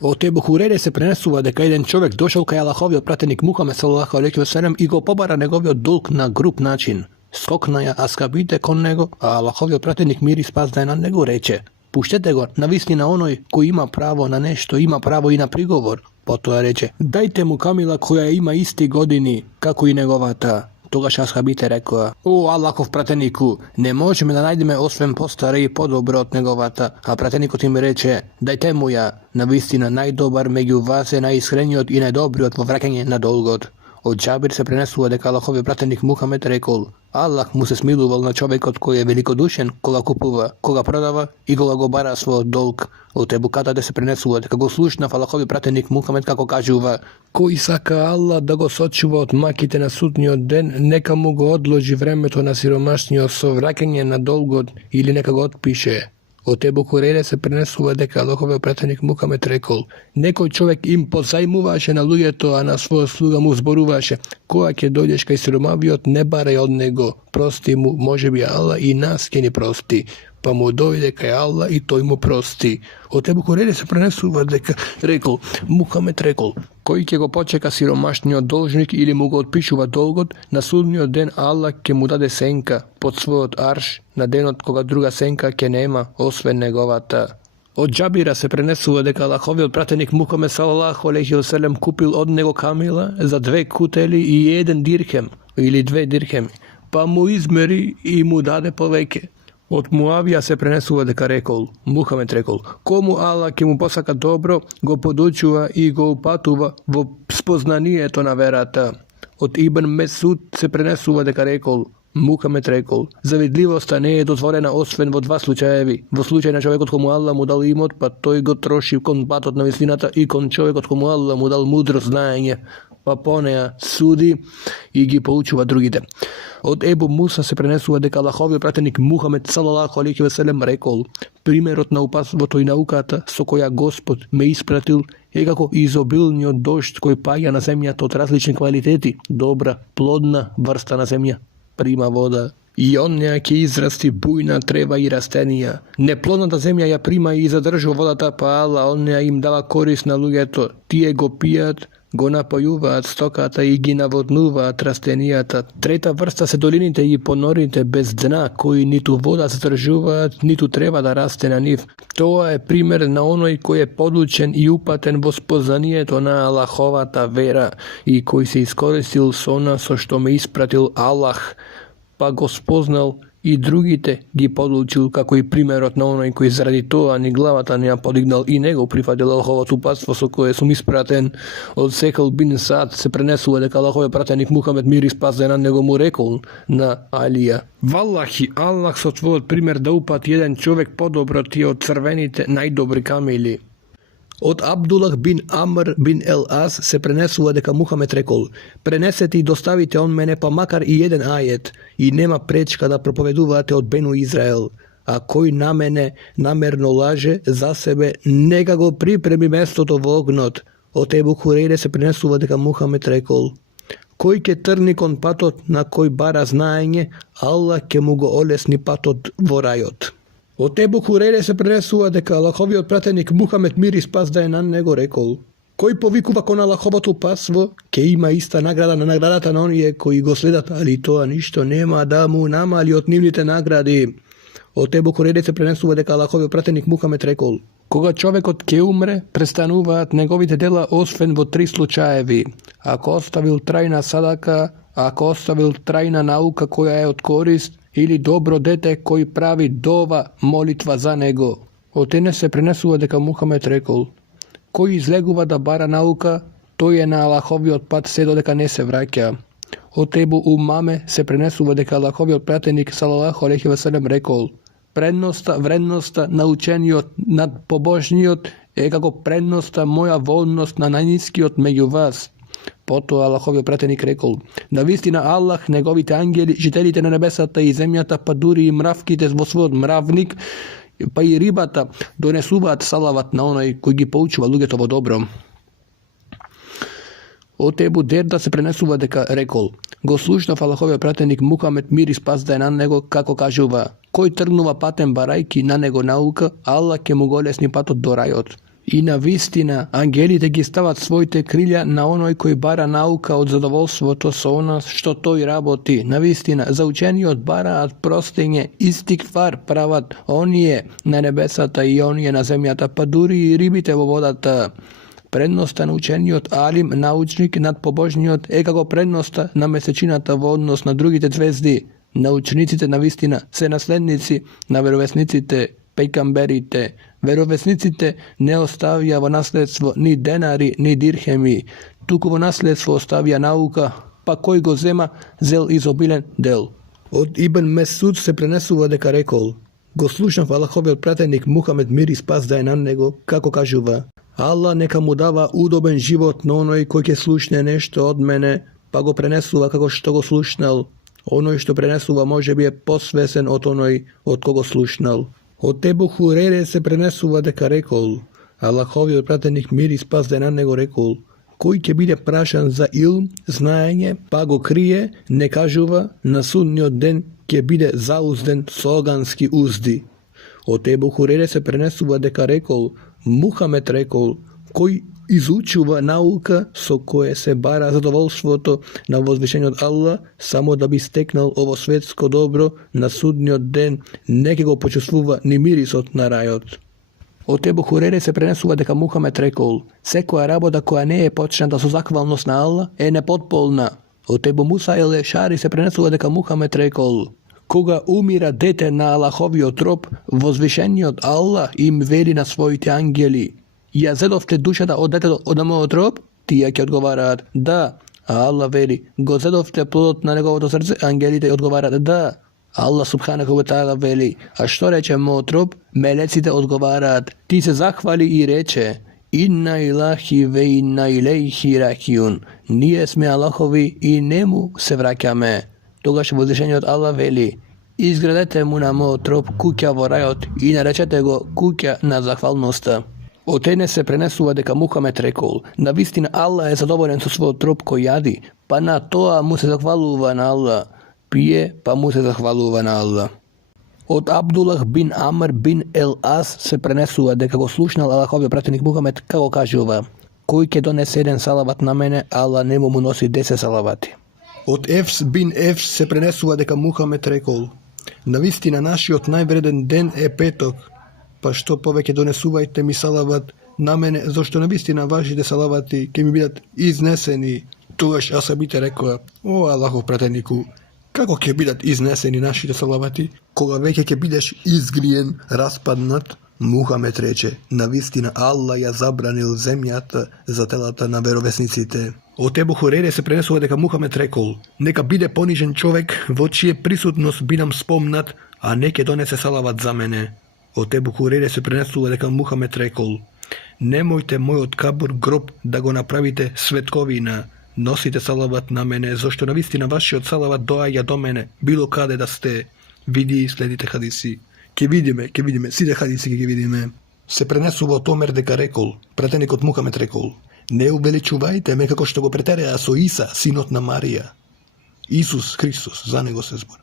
Od Ebu Hurere se prenesuva дека еден човек дошол кај Аллаховиот пратеник Мухамед салалаху алейхи веселем и го побара неговиот долг на груб начин. Скокнаја аскабите кон него, а Аллаховиот пратеник мир и спас да е на него рече: пуштете го, навистина оној кој има право на нешто, има право и на приговор. Потоа рече: дајте му камила која има исти години како и неговата. Тогаш асхабите рекоа: о Аллахов пратенику, не можеме да најдеме освен постаре и подобро од неговата. А пратеникот им рече: дајте му ја, навистина најдобар меѓу вас е најискрениот и најдобриот во враќање на долгот. Од Џабир се пренесува дека Аллаховиот пратеник Мухамед рекол: Аллах му се смилувал на човекот кој е великодушен кога купува, кога продава и кога го бара својот долг. Од Ебу Катаде се пренесува дека го слушнав Аллаховиот пратеник Мухамед како кажува: кој сака Аллах да го сочува од маките на судниот ден, нека му го одложи времето на сиромашниот со враќање на долгот или нека го отпише. Од Ебу Хурейре се пренесува дека Аллаховиот пратеник Мухамед рекол: некој човек им позајмуваше на луѓето, а на својот слуга му зборуваше: кога ќе дојдеш кај сиромавиот, не барај од него, прости му, можеби Аллах и нас ќе ни прости. Па му дојде кај Аллах и тој му прости. Од Ебу Хурейре се пренесува дека рекол: Мухамед рекол: кој ќе го почека сиромашниот должник или му го отпишува долгот, на судниот ден Аллах ќе му даде сенка под својот арш, на денот кога друга сенка ќе нема освен неговата. Од Џабира се пренесува дека Аллаховиот пратеник Мухамед салалаху алейхи веселем купил од него камила за 2 кутели и 1 дирхем или 2 дирхеми, па му измери и му даде повеќе. Од Муавија се пренесува дека рекол: Мухамед рекол: кому Аллах ќе му посака добро, го подучува и го упатува во спознанието на верата. Од Ибн Месуд се пренесува дека рекол: Мухамед рекол: завидливоста не е дозволена освен во 2 случаеви. Во случај на човекот кому Аллах му дал имот, па тој го троши кон патот на вистината, и кон човекот кому Аллах му дал мудрост, знаење, па по неа суди и ги поучува другите. Од Ебу Муса се пренесува дека Аллаховиот пратеник Мухамед салалаху алейхи веселем рекол: примерот на упатството и науката со која Господ ме испратил е како изобилниот дожд кој паѓа на земјата од различни квалитети, добра, плодна врста на земја прима вода. И он неа ќе израсти бујна трева и растенија. Неплодната земја ја прима и задржува водата, па Аллах он неа им дава корис на луѓето. Тие го пијат, го напојуваат стоката и ги наводнуваат растенијата. Трета врста се долините и понорите без дна, кои ниту вода задржуваат, ниту трева да расте на нив. Тоа е пример на оној кој е подучен и упатен во спознанието на Аллаховата вера и кој се искористил со она со што ме испратил Аллах, па го спознал и другите ги подучил, како и примерот на оној кој заради тоа ни главата не ја подигнал и него прифатил Аллаховото упатство со кое сум испратен. Од Сехл бин Саад се пренесува дека Аллаховиот пратеник Мухамед мир и спас да е на него му рекол на Алија: валлахи, Аллах со твојот пример да упати еден човек подобро ти од црвените најдобри камили. Од Абдулах бин Амр бин Ел Ас се пренесува дека Мухамед рекол: пренесете и доставите он мене па макар и еден ајет, и нема пречка да проповедувате од Бену Израел. А кој на мене намерно лаже за себе, нека го припреми местото во огнот. Од Ебу Хурейре се пренесува дека Мухамед рекол: кој ќе трни кон патот на кој бара знаење, Аллах ќе му го олесни патот во рајот. Од Ебу Хурейре се пренесува дека Аллаховиот пратеник Мухамед мир и спас да е на него рекол: кој повикува кон Аллаховото упатство, ќе има иста награда на наградата на оние кои го следат, али тоа ништо нема да му намали од нивните награди. Од Ебу Хурейре се пренесува дека Аллаховиот пратеник Мухамед рекол: кога човекот ќе умре, престануваат неговите дела освен во 3 случаеви: ако оставил трајна садака, ако оставил трајна наука која е од корист, или добро дете кој прави дова, молитва за него. Од Енес се пренесува дека Мухамед рекол: кој излегува да бара наука, тој е на Аллаховиот пат се додека не се враќа. Од Ебу Умаме се пренесува дека Аллаховиот пратеник салалаху алейхи веселем рекол: вредноста на учениот над побожниот е како предноста моја волност на најнискиот меѓу вас. Потоа Аллаховиот пратеник рекол: навистина Аллах, неговите ангели, жителите на небесата и земјата, па дури и мравките во својот мравник, па и рибата донесуваат салават на оној кој ги поучува луѓето во добро. Од Ебу Дерда се пренесува дека рекол: го слушнав Аллаховиот пратеник Мухамед мир и спас да е на него како кажува: кој тргнува патен барајки на него наука, Аллах ќе му го лесни патот до рајот. I na vistina, angelite gi stavат своите крилја на оној кој бара наука од задоволството со она што тој работи. На вистина, за учениот бараат простење, истикфар прават оние на небесата и оние на земјата, па дури и рибите во водата. Предноста на учениот алим, научник над побожниот е како предноста на месечината во однос на другите звезди. Научниците на вистина се наследници на веровесниците, пејкамберите. Веровесниците не оставија во наследство ни денари, ни дирхеми, туку во наследство оставија наука, па кој го зема, зел изобилен дел. Од Ибн Месуд се пренесува дека рекол: го слушнав Аллаховиот пратеник Мухамед мир и спас да е на него, како кажува: Аллах нека му дава удобен живот на оној кој ќе слушне нешто од мене, па го пренесува како што го слушнал. Оној што пренесува може би е посвесен од оној од кого слушнал. Од Ебу Хурере се пренесува дека рекол: Аллаховиот пратеник мир и спас да е на него рекол: кој ќе биде прашан за илм, знаење, па го крие, не кажува, на судниот ден ќе биде заузден со огански узди. Од Ебу Хурере се пренесува дека рекол: Мухамед рекол: кој изучува наука со кое се бара задоволството на возвишениот Аллах, само да би стекнал ово светско добро, на судниот ден не ќе го почувствува ни мирисот на рајот. Од Ебу Хурере се пренесува дека Мухамед рекол: секоја работа која не е почната со захвалност на Аллах е непотполна. Од Ебу Муса ел Ешари се пренесува дека Мухамед рекол: кога умира дете на Аллаховиот роб, возвишениот Аллах им вели на своите ангели: ја зедовте душата од детето од мојот роб? Тие ќе одговараат: да. А Аллах вели: го зедовте плодот на неговото срце? Ангелите одговараат: да. Аллах субханаху ва таала вели: а што рече мојот роб? Мелеците одговараат: ти се захвали и рече: инна илахи ве инна илейхи ракиун. Ние сме Аллахови и нему се враќаме. Тогаш возвишениот Аллах вели: изградете му на мојот роб куќа во рајот и наречете го куќа на захвалноста. Од Енес се пренесува дека Мухамед рекол: на вистина Аллах е задоволен со својот роб кој јади, па на тоа му се захвалува на Аллах, пие, па му се захвалува на Аллах. Од Абдулах бин Амр бин Ел Ас се пренесува дека го слушнал Аллаховиот пратеник Мухамед како кажува: кој ќе донесе еден салават на мене, Аллах нему му носи 10 салавати. Од Ефс бин Ефс се пренесува дека Мухамед рекол: на вистина нашиот највреден ден е петок, па што повеќе донесувајте ми салават на мене, зашто на вистина вашите салавати ќе ми бидат изнесени. Тогаш асабите рекоа: о Аллахов пратенику, како ќе бидат изнесени нашите салавати, кога веќе ќе бидеш изгриен, распаднат? Мухамед рече: на вистина Аллах ја забранил земјата за телата на веровесниците. Од Ебу Хурере се пренесува дека Мухамед рекол: нека биде понижен човек во чие присутност би нам спомнат, а не ќе донесе салават за мене. Од Ебу Хурере се пренесува дека Мухамед рекол: немојте мојот кабур гроб да го направите светковина, носите салават на мене, зашто на вистина вашиот салават доаѓа до мене, било каде да сте. Види и следите хадиси. Ке видиме, сите хадиси ќе видиме. Се пренесува од Омер дека рекол, пратеникот Мухамед рекол: не увеличувајте ме како што го претереа со Иса, синот на Марија. Исус Христос, за него се збор.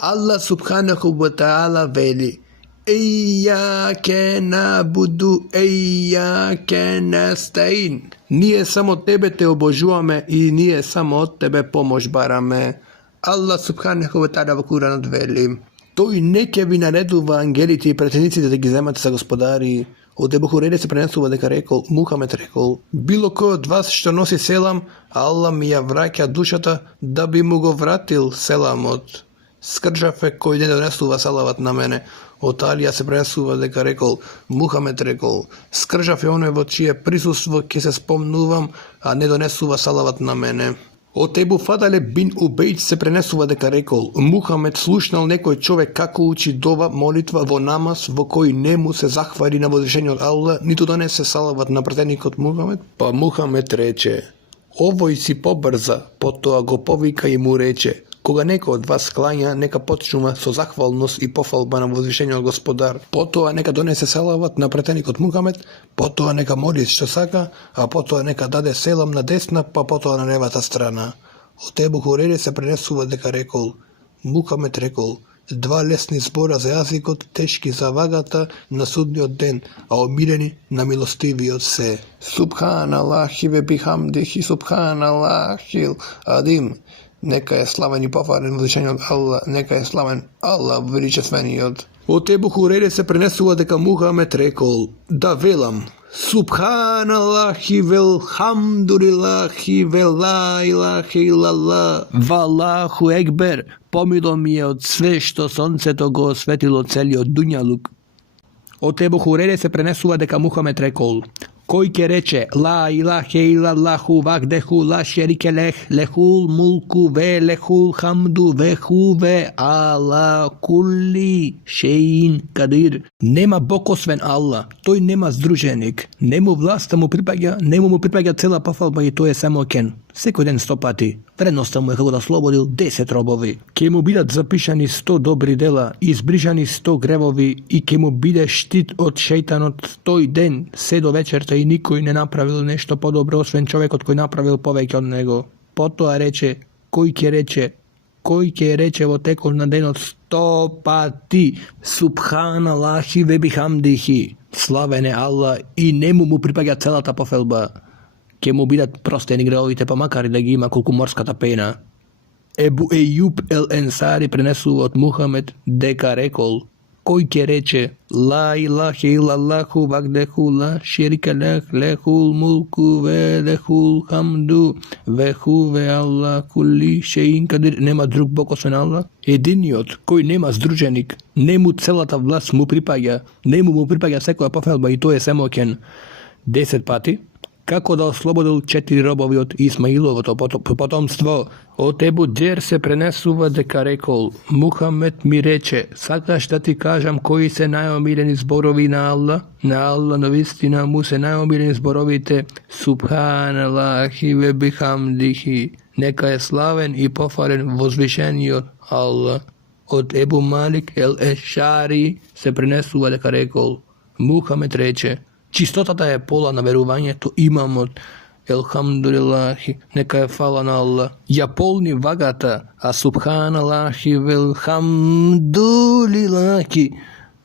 Аллах субханаху ва таала вели: Ејаке набуду, ејаке настаин. Ние само тебе те обожуваме и ние само од тебе помош бараме. Аллах субханаху ва таала во Куранот вели: тој не ќе ви наредува ангелите и пратениците да ги земате за господари. Од Ебу Хурере се пренесува дека рекол, Мухамед рекол: било кој од вас што носи селам, Аллах ми ја враќа душата да би му го вратил селамот. Скрджав е кој не донесува салават на мене. Од Алија се пренесува дека рекол, Мухамед рекол: скрджав е оној во чие присуство ќе се спомнувам, а не донесува салават на мене. Од Ебу Фадале бин Убејд се пренесува дека рекол: Мухамед слушнал некој човек како учи дова молитва во намаз во кој не му се захвали на возвишениот Аллах, ниту донесе салават на пратеникот Мухамед. Па Мухамед рече: овој си побрза, потоа го повика и му рече: кога некој од вас клања, нека почнува со захвалност и пофалба на возвишениот Господар. Потоа нека донесе салават на пратеникот Мухамед, потоа нека моли што сака, а потоа нека даде селам на десна, па потоа на левата страна. Од Ебу Хурере се пренесува дека рекол, Мухамед рекол: 2 lesni zbora za jazikot, teški za vagata na sudnjot den, a omiljeni na milostivijot se. Subhanallahi ve bihamdihi, subhanallahil adim. Neka je slaven i pokvaren uzvišeni od Allah, neka je slaven Allah veličanstveni od. Od Ebu Hurere se prenesува дека Мухамед рекол да велам Subhanallahi velhamdulillahi ve la ilaha illallah. Vallahu ekber, pomilo mi je od sve što sonce to go osvetilo celio dunjaluk. Od Ebu Hurere se prenesува дека Мухамед рекол Кој ќе рече La ilaha illallahu vahdehu la šerike leh, lehul mulku ve lehul hamdu ve huve ala kulli šein kadir. Nема Bog osven Allah, тој нема здруженик, нему власта му припаѓа цела пафалба и тој е само кен. Секој ден 100 пати. Вредноста му е како да слободил 10 робови. Ке му бидат запишани 100 добри дела, избрижани 100 гревови и ке му биде штит од шејтанот тој ден, се до вечерта и никој не направил нешто подобро освен човекот кој направил повеќе од него. Потоа рече, кој ќе рече во текот на денот 100 пати Субханаллахи ве бихамдихи. Славен е Аллах и нему му припаѓа целата пофелба. Ке му бидат простени гревовите, па макар и да ги има колку морската пена. Ебу Ејуб ел Енсари пренесува од Мухамед дека рекол кој ќе рече Ла илаха илаллаху вахдеху ла шерика лех, лехул мулку ве лехул хамду ве хуве Аллах кулли шеин кадир. Нема друг Бог освен Аллах. Единиот кој нема здруженик, нему целата власт му припаѓа, нему му припаѓа секоја пофелба и тој е самокен. 10 пати како да ослободил 4 робови од Исмаиловото потомство. Од Ебу Џер се пренесува дека рекол Мухамед ми рече сакаш да ти кажам кои се најомилени зборови на Аллах? На Аллах навистина му се најомилени зборовите Субханаллахи ве бихамдихи. Нека е славен и пофален возвишениот Аллах. Од Ебу Малик ел Ешари се пренесува дека рекол Мухамед рече чистотата е пола на верувањето имамот. Елхамдулилахи, нека е фала на Аллах. Ја полни вагата, а Субханаллахи велхамдулилахи.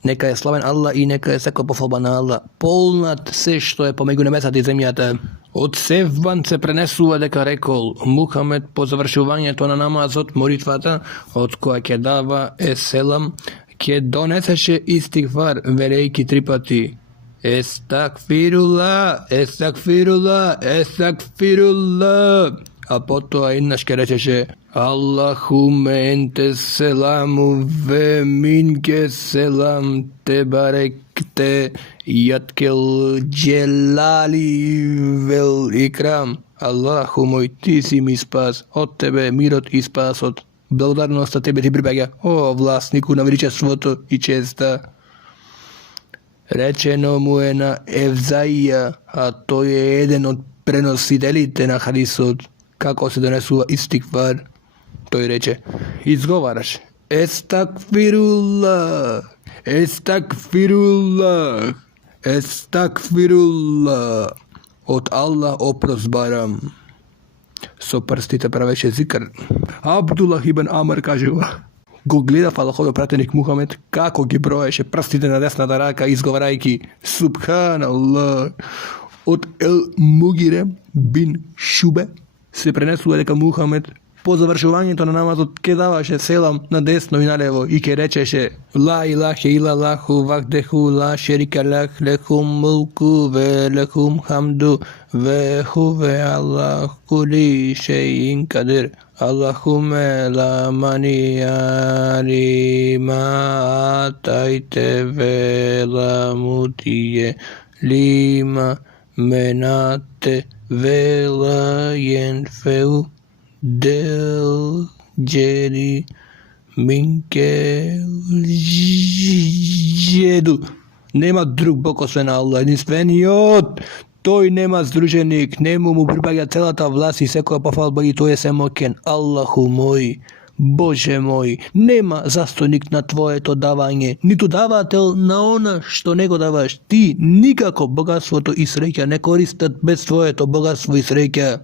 Нека е славен Аллах и нека е секоја пофалба на Аллах. Полнат се што е помеѓу небесата и земјата. Од Севбан се пренесува дека рекол Мухамед по завршувањето на намазот, молитвата, од која ќе дава селам, ќе донесеше истигфар, велејки 3 пати. Естагфирулlah, естагфирулlah, естагфирулlah. А потоа еднаш ке речеше Аллахуме енте селаму ве минке селам те баректе яткел джелали вел икрам. Аллаху мој, ти си ми спас, од тебе мирот и спасот. Благодарноста тебе ти припаѓа, о власнику на величеството и честа. Речено му е на Евзаија, а тој е еден од преносителите на хадисот, како се донесува истигфар. Тој рече, изговараш Естагфирулlah, естагфирулlah, естагфирулlah. Од Аллах опрос барам. Со прстите правеше зикр. Абдуллах ибн Амар кажува, го гледав Аллаховиот пратеник Мухамед како ги броеше прстите на десната рака изговарајќи Субханаллах. Од Ел Мугире бин Шубе се пренесува дека Мухамед по завршувањето на намазот ке даваше селам на десно и налево и ке речеше Ла илаха илаллаху вахдеху ла шерика лех, лехум мулку ве лехум хамду ве хуве Аллах кули шеин кадир. Аллахуме ла мания лима атајте ве ла мутие лима менате ве ла јенфеу дел джери минке джеду. Нема друг Бог освен Аллах, единствениот. Тој нема здруженик, нему му припаѓа целата власт и секоја пофалба и тој е самокен. Аллаху мој, Боже мој, нема застојник на твоето давање, ниту давател на она што не го даваш. Ти никако богатството и среќа не користат без твоето богатство и среќа.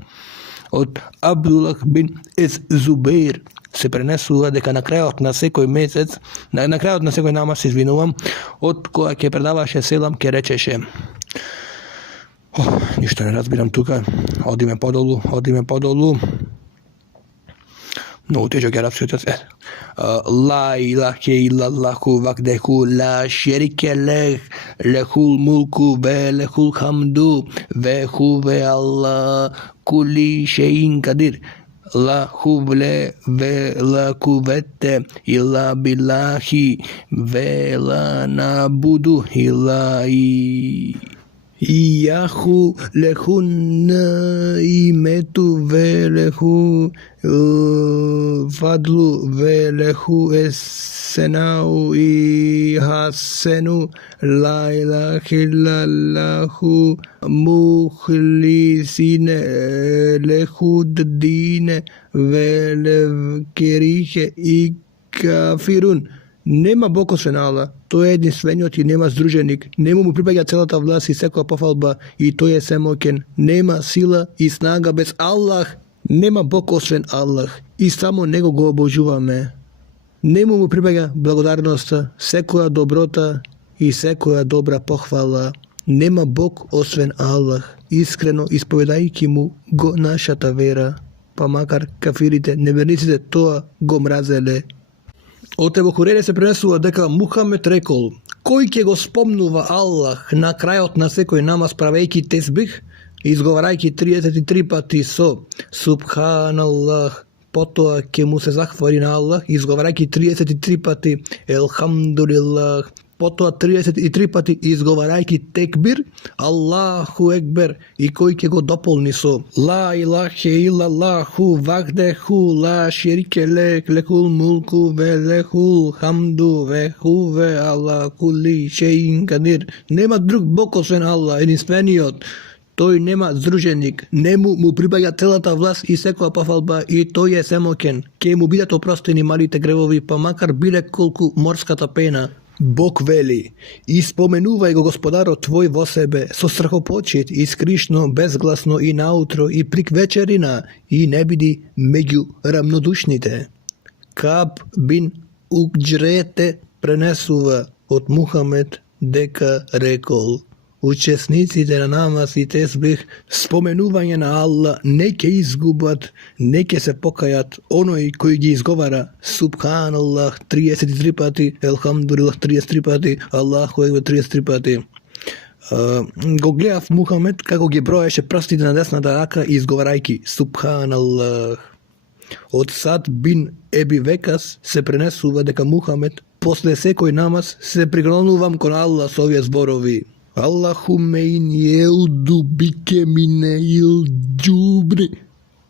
Од Абдуллах бин Ез Зубейр се пренесува дека на крајот на секој месец, на крајот на секој намаз, извинувам, од која ќе предаваше селам, ќе речеше: ништо не разбирам тука, одиме подолу. Много тежок е арапскиот јазик. Ла илахе илаллаху вахдеху ла шерике лех, лехул мулку ве лехул хамду ве хуве алла кули шеин кадир. La huvle ve la kuvvete illa billahi ve la nabudu illai. Iyahu lehun imetu ve lehu fadlu ve lehu essenau I hasenu la ilaha illallahu mukhlisine lehud dine ve levkerihe I kafirun. Нема Бог освен Аллах, тој е единствениот и нема здруженик, нему му припаѓа целата власт и секоја пофалба и тој е семоќен, нема сила и снага без Аллах, нема Бог освен Аллах и само него го обожуваме. Нему му припаѓа благодарноста, секоја доброта и секоја добра похвала. Нема Бог освен Аллах, искрено исповедајќи му го нашата вера, па макар кафирите, неверниците тоа го мразеле. Од Ебу Хурејре се пренесува дека Мухамед рекол: кој ќе го спомнува Аллах на крајот на секој намаз правејќи тесбих, изговарајќи 33 пати со Субханаллах, потоа ќе му се захвали на Аллах, изговарајќи 33 пати Елхамдулилlah, потоа 33 пати изговарајќи текбир, Аллаху екбер, и кој ќе го дополни со Ла илахе илаллаху вахдеху ла шерике лех, лехул мулку ве лехул хамду ве хуве ала кули шеин кадир. Нема друг Бог освен Аллах, единствениот. Тој нема здруженик, нему му припаѓа целата власт и секоја пофалба и тој е семоќен. Ке му бидат опростени малите гревови, па макар биле колку морската пена. Бог вели: и споменувај го Господарот твој во себе, со страхопочит, искришно, безгласно и наутро, и прик вечерина, и не биди меѓу рамнодушните. Каб бин Уџрете пренесува од Мухамед дека рекол: учесниците на намаз и тесбих, споменување на Аллах не ќе изгубат, не ќе се покајат, оној кој ги изговара Субханаллах 33 пати, Елхамдулилlah 33 пати, Аллаху екбер 33 пати. Го гледав Мухамед како ги броеше прстите на десната рака изговарајќи Субханаллах. Од Сад бин Еби Векас се пренесува дека Мухамед после секој намаз се приклонувам кон Аллах со овие зборови: Allahumma inni eudu bike mine il jubri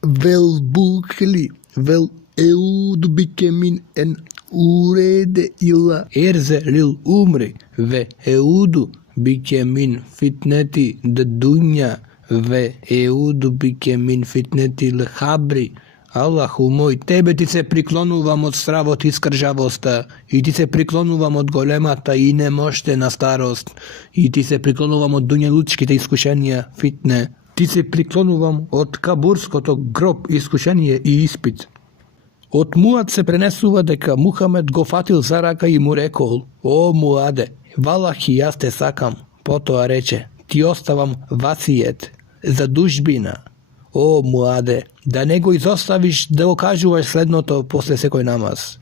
vel bukhli vel eudu bike min en urede illa erze lil umri ve eudu bike min fitneti de dunya ve eudu bike min fitneti l khabri. Аллаху мој, тебе ти се приклонувам од стравот и скржавоста, и ти се приклонувам од големата и немоштена старост, и ти се приклонувам од дуњалучките искушенија, фитне. Ти се приклонувам од кабурското гроб искушение и испит. Од Муад се пренесува дека Мухамед го фатил за рака и му рекол: о Муаде, валахи јас те сакам. Потоа рече: ти оставам васиет за дужбина. О Муаде, да не го изоставиш да го кажуваш следното после секој намаз: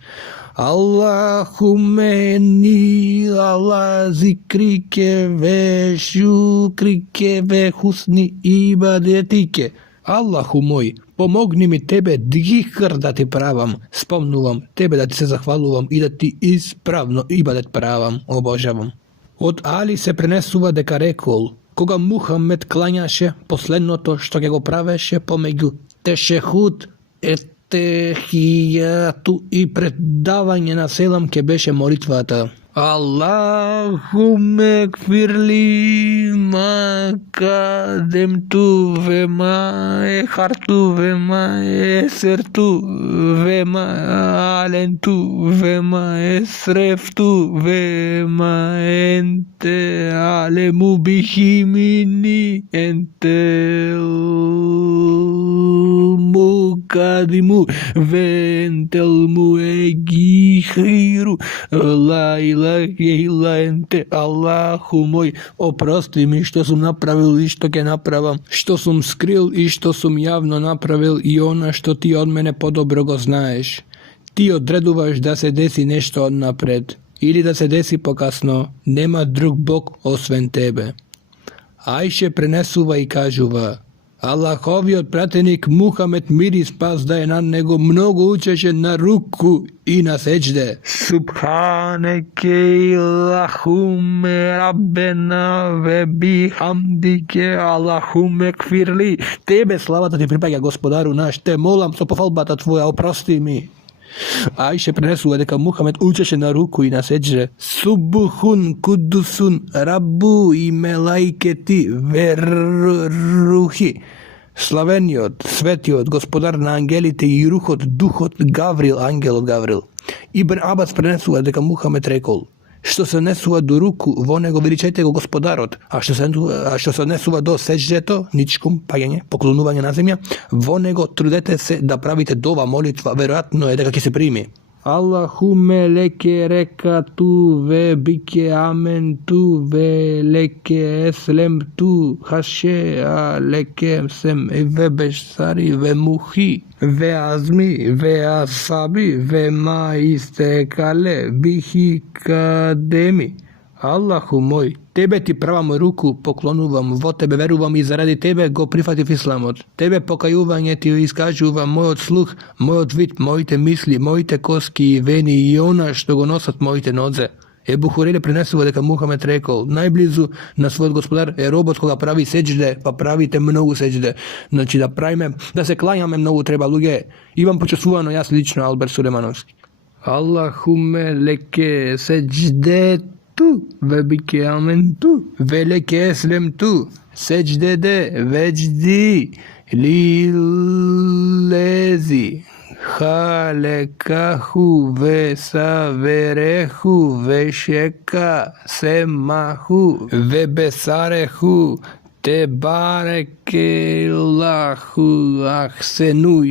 Аллахуме ни ала зикрике ве шукрике ве хусни ибадетике. Аллаху мој, помогни ми тебе дихр да ти правам, спомнувам тебе да ти се захвалувам и да ти исправно ибадет правам, обожавам. Од Али се пренесува дека рекол: кога Мухамед клањаше, последното што ќе го правеше помеѓу тешехуд, етехијату и предавање на селам ќе беше молитвата: Аллахуме кфирли ма кадемту ве ма ехарту ве ма есерту ве ма аленту ве ма есрефту ве ма енте алему бихи мини енте мукадир. mu ventel mu egihiru la ilaha illa ente Allahu moj, oprosti mi što sam napravil i što ke napravam, što sam skril i što sam javno napravil i ona što ti od mene podobrogo znaješ. Ti odreduvaš da se desi nešto odnapred ili da se desi pokasno, nema drug bog osven tebe. Ajše prenesuva i kažuva, Allahovi odpratenik Muhammed mir i spas daje na nego mnogo učeše na ruku i na seđde. Subhaneke Allahume Rabbena ve bihamdike Allahume kfirli. Tebe slava da ti pripada gospodaru naš, te molam so pohvalbata tvoja, oprosti mi. Ajše prenesuva deka Muhammed učeše na ruku i na seđde. Subuhun kudusun Rabbu i melajketi verruhi. Slaveni od, sveti od, gospodar na angelite i ruh od, duh od Gavril, angel od Gavril. Ibn Abbas prenesuva deka Muhammed rekol, što se nesuva do ruku, vonego veličajte go gospodarot, a što se nesuva do seđeto, ničkom, paljenje, poklonuvanje na zemlja, vonego trudete se da pravite dova molitva, verovatno je deka ki se primi. Allahume leke rekatu ve bike amen tu ve leke eslem tu hashe a leke sem ve bešsari ve muhi ve azmi ve asabi ve ma istekale bihi kademi. Allahu moj, tebe ti pravam ruku poklonuvam, vo tebe veruvam i zaradi tebe go prihvativ islam od. Tebe pokajuvanje ti iskažuvam moj od sluh, moj od vid, mojite misli, mojite koski i veni i ona što go nosat mojite nodze. Ebu Hureyre prenesuva deka Muhammed rekol, najblizu na svoj gospodar je robot koga pravi seđde, pa pravite mnogo seđde. Znači da se klanjame mnogo treba luge. Imam počasuvano ja slično Albert Sulemanovski. Allahume leke seđde tu, ve bike amen tu, ve leke eslem tu, sejdede vecdi, lilezi, halekahu, ve saverehu, ve šeka, semahu, ve besarehu, te barekelahu, ahsenu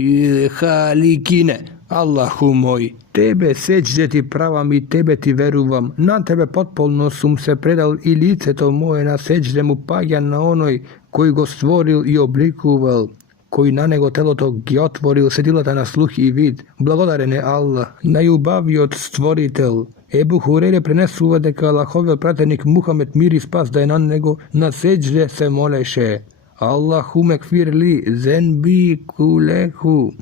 halikine. Allahu moj, tebe seđde ti pravam i tebe ti veruvam, na tebe potpuno sum se predal i lice to moje na seđde mu paja na onoj koji go stvoril i oblikuval, koji na nego telo to gi otvoril, sedilata na sluh i vid, blagodarene Allah, najljubavi od stvoritelj. Ebu Hureyre prenesuva deka Allahov pratenik Muhammed mir i spas da je na nego na seđde se moleše. Allahume kfirli zenbi kulehu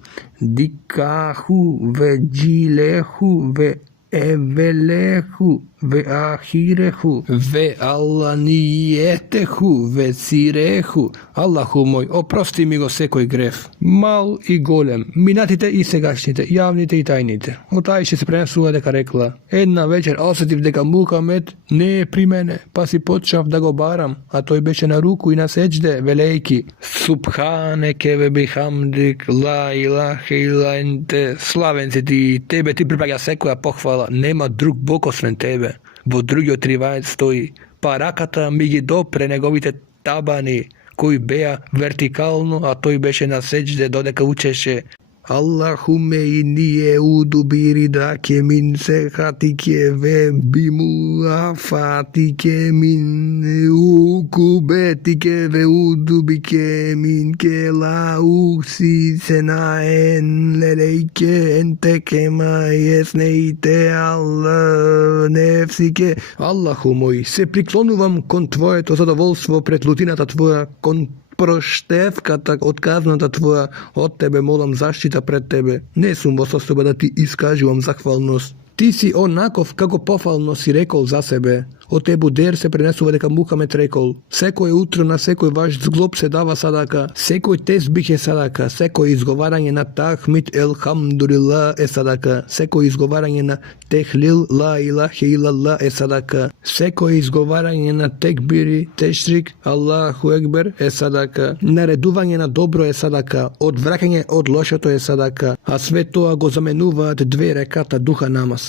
dikahu ve džilehu ve evelehu ve ahirehu ve allanijetehu ve sirehu. Allahu moj, oprosti mi go sekoj gref, mal i golem, minatite i segašnite, javnite i tajnite. Od Ajše se prenesuva deka rekla, jedna večer osjetiv deka Muhammed ne je pri mene, pa si počav da go baram, a to je beše na ruku i na seđde velejki. Subhaneke ve bihamdik la ilaha illa ente, slaven si ti, tebe ti pripada sekoja pohvala, nema drug bog osven tebe. Vo drugi otrivajec stoji, pa rakata mi je dopre negovite tabani, koji beja vertikalno, a to i beše na seđde dodeka učeše. Allahume inni eudu biridake min sehatike ve bimu afatike min ukubetike ve udubike min ke la uksi senaen lelejke enteke ma jesneite Allah nefsike. Allahu moj, se priklonuvam kon tvoje to zadovoljstvo pred lutinata tvoja, kon proštevkata odkaznata tvoja, od tebe molam zaštita pred tebe. Ne sum osoba da ti iskažuvam zahvalnost. Ti si onakov kako pohvalno si rekol za sebe. Od Ebu Der se prenesuva deka Muhammed rekol, sekoj utro na sekoj vaš zglob se dava sadaka, sekoj tesbih je sadaka, sekoj izgovaranje na tahmid elhamdulillah je sadaka, sekoj izgovaranje na tehlil la ilaha illallah je sadaka, sekoj izgovaranje na tekbiri tešrik Allahu ekber je sadaka, nareduvanje na dobro je sadaka, odvrakanje od lošeto je sadaka, a sve to ako zamenuvat dve rekata duha namaz.